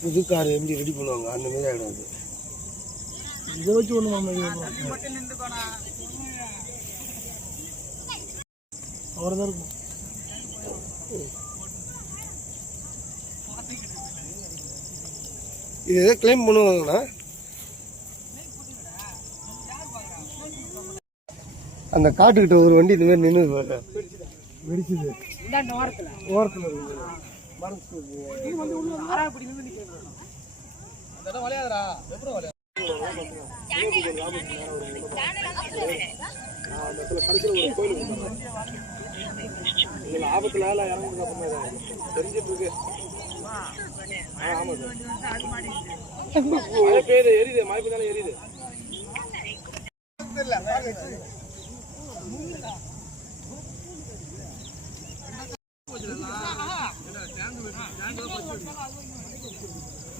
புது கார் எப்படி ரெடி பண்ணுவாங்க அந்த மாதிரி ஆகிடாது இதை வச்சு ஒன்று அவரை தான் இருக்கும் இது எதாவது கிளைம் பண்ணுவாங்கண்ணா அந்த காட்டுக்கிட்ட ஒரு வண்டி இந்த மாதிரி நின்று வெடிச்சுது ஓரத்தில் இருக்குது. இதுல ஆபத்துல இறங்குறது அப்புறமே தான் தெரிஞ்சிட்டு இருக்கு ஆமா சார் மழை பெய்யுது எரியுது மழை பெய்தாலும் எரியுது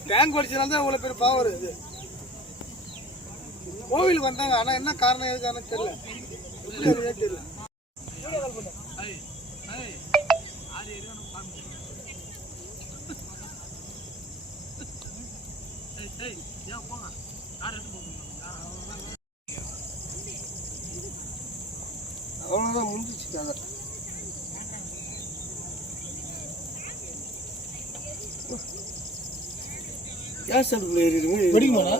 டேங்க் படிச்சதுனால தான் இவ்வளோ பேர் பாவர் இது. கோவிலுக்கு வந்தாங்க ஆனால் என்ன காரணம் எதுக்கான தெரியல. தெரியல தெரியல. அவ்வளோதான் முடிஞ்சிச்சு கதை. கேஸ் அடுப்பில் ஏறிடுங்க வெடிக்குமாண்ணா?